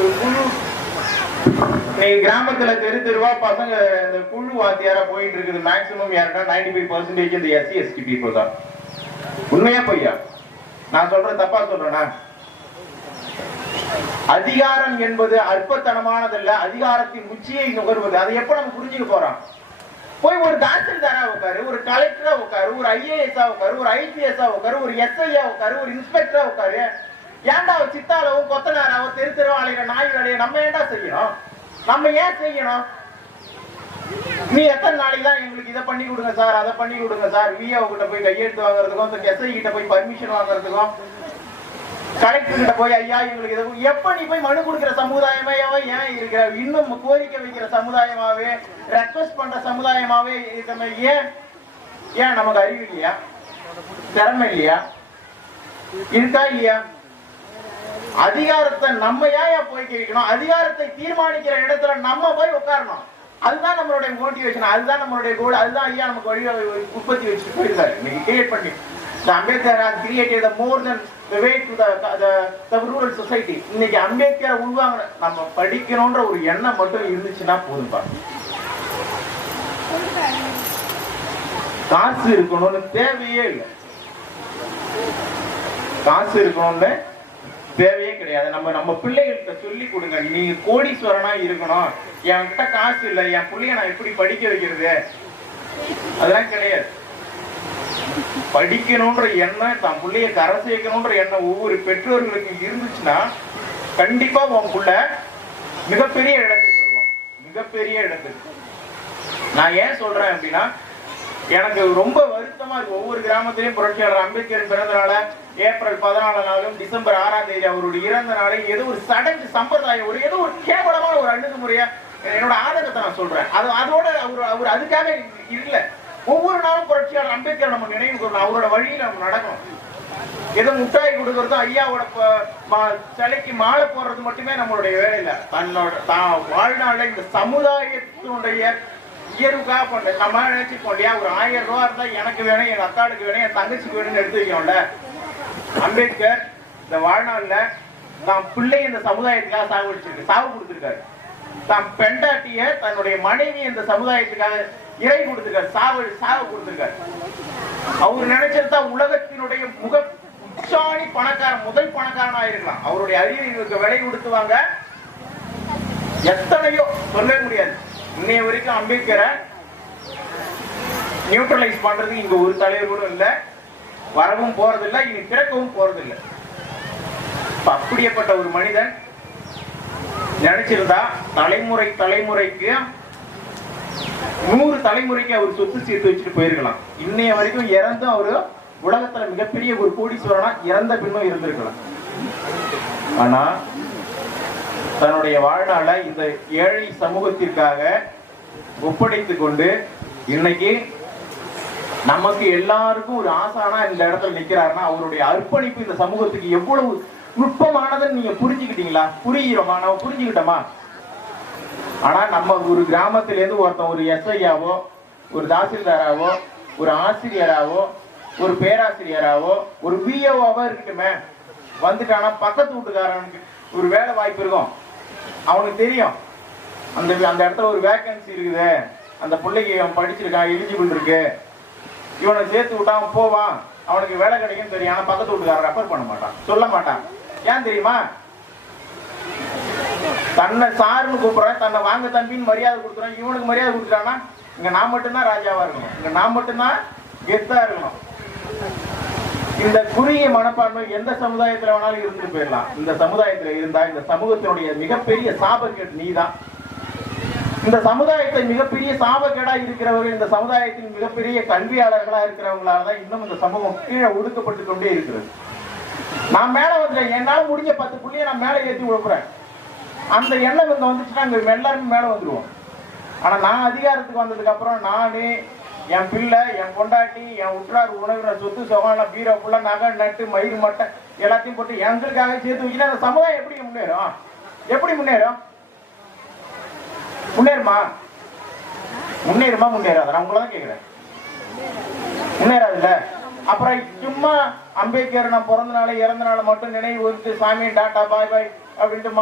ஒரு குழு கிராமத்துல தெரு தெருவா பசங்க இந்த குழு வாத்தியாரா போயிட்டு இருக்குது. மேக்சிமம் யாருன்னா 95% இந்த SC ST பீப்புள் தான். உண்மையா பொய்யா? நான் சொல்றேன், தப்பா சொல்றேனா? அதிகாரம் என்பது அற்பத்தனமானதல்ல, அதிகாரத்தின் உச்சியை நுகர்வது. அதை எப்ப நம்ம புரிஞ்சுக்க போறோம்? போய் ஒரு தாசில்தாரா உட்காரு, ஒரு கலெக்டரா உட்காரு, ஒரு IAS உட்காரு, ஒரு IPS உட்காரு, ஒரு SI உட்காரு, ஒரு இன்ஸ்பெக்டரா உட்காரு. ஏன்டா சித்தாலவும் கொத்தனாராவும் தெரு தெருவாளையில நாய் வேலையை நம்ம ஏன்டா செய்யணும்? நம்ம ஏன் செய்யணும்? நீ எத்தனை நாளைக்கு தான் எங்களுக்கு இதை பண்ணி கொடுங்க சார், அதை பண்ணி கொடுங்க சார், VO கிட்ட போய் கையெழுத்து வாங்குறதுக்கும், SI கிட்ட போய் பர்மிஷன் வாங்குறதுக்கும், கலெக்டர் கிட்ட போய் ஐயா எங்களுக்கு இதை எப்ப நீ போய் மனு கொடுக்கிற சமுதாயமே ஏன் இருக்கிற? இன்னும் கோரிக்கை வைக்கிற சமுதாயமாவே, ரெக்வஸ்ட் பண்ற சமுதாயமாவே இருக்கிற. ஏன் ஏன் நமக்கு அறிவு இல்லையா? திறமை இல்லையா? இருக்கா இல்லையா? அதிகாரத்தை நம்ம ஏன் போய் கேட்கணும்? அதிகாரத்தை தீர்மானிக்கிற இடத்துல நம்ம போய் உட்காரணும். அதுதான் நம்மளுடைய மோட்டிவேஷன், அதுதான் நம்மளுடைய கோல், அதுதான் ஐயா நமக்கு வழி உற்பத்தி வச்சுட்டு போயிருக்காரு. இன்னைக்கு கிரியேட் பண்ணி Ambedkar has created more than the way to the rural society. இன்னைக்கு அம்பேத்கரை உள்வாங்க நம்ம படிக்கணும்ன்ற ஒரு எண்ணம் மட்டும் இருந்துச்சுன்னா போதும்பா. காசு இருக்கணும்னு தேவையே இல்லை, காசு இருக்கணும்னு தேவையே கிடையாது. நம்ம பிள்ளைகள்கிட்ட சொல்லி கொடுங்க, நீங்க கோடீஸ்வரனா இருக்கணும், என்கிட்ட காசு இல்லை, என் பிள்ளைய நான் எப்படி படிக்க வைக்கிறது? அதெல்லாம் கிடையாது. படிக்கணும்ன்ற எண்ணம், தான் பிள்ளைய கரை சேர்க்கணும்ன்ற எண்ணம் ஒவ்வொரு பெற்றோர்களுக்கு இருந்துச்சுன்னா கண்டிப்பா உன் புள்ள மிகப்பெரிய இடத்துக்கு வருவான், மிகப்பெரிய இடத்துக்கு. நான் ஏன் சொல்றேன் அப்படின்னா, எனக்கு ரொம்ப வருத்தமா இருக்கு. ஒவ்வொரு கிராமத்திலையும் புரட்சியாளர் அம்பேத்கரின் பிறந்த நாள ஏப்ரல் 14 நாளும் டிசம்பர் 6ஆம் தேதி அவருடைய இறந்த நாளை ஏதோ ஒரு சடங்கு சம்பிரதாயம், ஒரு ஏதோ ஒரு கேவலமான ஒரு அணுகுமுறையா என்னோட ஆதங்கத்தை நான் சொல்றேன். அதோட அவர் அதுக்காக இல்ல. ஒவ்வொரு நாளும் புரட்சியாளர் அம்பேத்கர் நம்ம நினைவு கூறணும், அவரோட வழியில நம்ம நடக்கணும். ஏதோ முட்டாய் கொடுக்கறதும் ஐயாவோட சிலைக்கு மாலை போடுறது மட்டுமே நம்மளுடைய வேலை இல்லை. தான் வாழ்நாள இந்த சமுதாயத்தினுடைய உயர்வுக்காக பண்ற. நம்ம நினைச்சுக்கோம் இல்லையா, ஒரு 1000 ரூபா இருந்தா எனக்கு வேணும், எங்க அக்காளுக்கு வேணும், என் தங்கச்சிக்கு வேணும்னு எடுத்து வைக்கணும்ல. அம்பேத்கர் இந்த வாழ்நாள்ல தான் பிள்ளை இந்த சமுதாயத்துக்காக சாவு கொடுத்திருக்காரு. தான் பெண்டாட்டிய தன்னுடைய மனைவி இந்த சமுதாயத்துக்காக இறை கொடுத்திருக்காரு, சாவு கொடுத்திருக்காரு. அவர் நினைச்சிருந்தா உலகத்தினுடைய உச்சாணி பணக்காரன், முதல் பணக்காரனா இருக்கலாம். அவருடைய அறிவுக்கு விலை கொடுத்துவாங்க எத்தனையோ சொல்லவே முடியாது. இன்னைய வரைக்கும் அம்பேத்கரை நியூட்ரலைஸ் பண்றது இங்க ஒரு தலைவர் கூட இல்ல, வரவும் போறதில்லை, இனி பிறக்கவும் போறதில்லை. அப்படியேப்பட்ட ஒரு மனிதன் நினைச்சிருந்தா தலைமுறைக்கு 100 தலைமுறைக்கு அவர் சொத்து சேர்த்து வச்சுட்டு போயிருக்கலாம். இன்னைய வரைக்கும் இறந்தும் அவரு உலகத்துல மிகப்பெரிய ஒரு கோடீஸ்வரனா இறந்த பின்னும் இருந்திருக்கலாம். ஆனா தன்னுடைய வாழ்நாள இந்த ஏழை சமூகத்திற்காக ஒப்படைத்து கொண்டு இன்னைக்கு நமக்கு எல்லாருக்கும் ஒரு ஆசானா இந்த இடத்துல நிக்கிறாருன்னா அவருடைய அர்ப்பணிப்பு இந்த சமூகத்துக்கு எவ்வளவு நுட்பமானதுன்னு நீங்க புரிஞ்சுக்கிட்டீங்களா? புரியுறோமா? நம்ம புரிஞ்சுக்கிட்டோமா? ஆனா நம்ம ஒரு கிராமத்திலேருந்து ஒருத்தன் ஒரு SIயாவோ, ஒரு தாசில்தாராவோ, ஒரு ஆசிரியராவோ, ஒரு பேராசிரியராவோ, ஒரு VOவாவோ இருக்கட்டுமே, வந்துட்டானா பக்கத்து வீட்டுக்காரனுக்கு ஒரு வேலை வாய்ப்பு இருக்கும். அவனுக்கு தெரியும் அந்த இடத்துல ஒரு வேகன்சி இருக்குது, அந்த பிள்ளைக்கு அவன் படிச்சிருக்கான், எலிஜிபிள் இருக்கு, இவனை சேர்த்து விட்டா அவன் போவான், அவனுக்கு வேலை கிடைக்கும் தெரியும். ஆனா பக்கத்து வீட்டுக்காரன் ரெஃபர் பண்ண மாட்டான், சொல்ல மாட்டான். ஏன் தெரியுமா? தன்னை சாருன்னு கூப்பிடுறேன், தன்னை வாங்க தம்பின்னு மரியாதை கொடுக்குறேன். இவனுக்கு மரியாதை கொடுக்குறான்னா இங்க நான் மட்டும்தான் ராஜாவா இருக்கணும், இங்க நான் மட்டும்தான் கெத்தா இருக்கணும். இந்த குறுகிய மனப்பான்மை எந்த சமுதாயத்துல வேணாலும் இருந்துட்டு போயிடலாம். இந்த சமுதாயத்துல இருந்தா இந்த சமூகத்தினுடைய மிகப்பெரிய சாபக்கேடு நீதான். இந்த சமுதாயத்தை மிகப்பெரிய சாபக்கேடா இருக்கிறவர்கள், இந்த சமுதாயத்தின் மிகப்பெரிய கல்வியாளர்களா இருக்கிறவங்களாலதான் இன்னும் இந்த சமூகம் கீழே ஒடுக்கப்பட்டு கொண்டே இருக்கிறது. நான் மேல வந்து என்னால முடிஞ்ச 10 புள்ளியை நான் மேல ஏற்றி விழுப்புறேன். அந்த எண்ணம் இங்க வந்துச்சுன்னா அங்க எல்லாருமே மேல வந்துருவோம். ஆனா நான் அதிகாரத்துக்கு வந்ததுக்கு அப்புறம் நானு, என் பிள்ளை, என் பொண்டாட்டி, என் உற்றார் உணவினர் சொத்து சொகான பீரோ புள்ள நகை நட்டு மயிறு மட்டை எல்லாத்தையும் போட்டு எங்களுக்காக சேர்த்து வைக்கிற அந்த சமுதாயம் எப்படி முன்னேறும்? எப்படி முன்னேறும்? முன்னேறுமா? முன்னேறாத? நான் உங்களதான் கேட்கிறேன். முன்னேறாதுல்ல? அப்புறம் சும்மா அம்பேத்கர் நான் பிறந்த நாளை இறந்த நாளை மட்டும் நினைவு சாமி டாட்டா பாய் பாய் அப்படின்ட்டு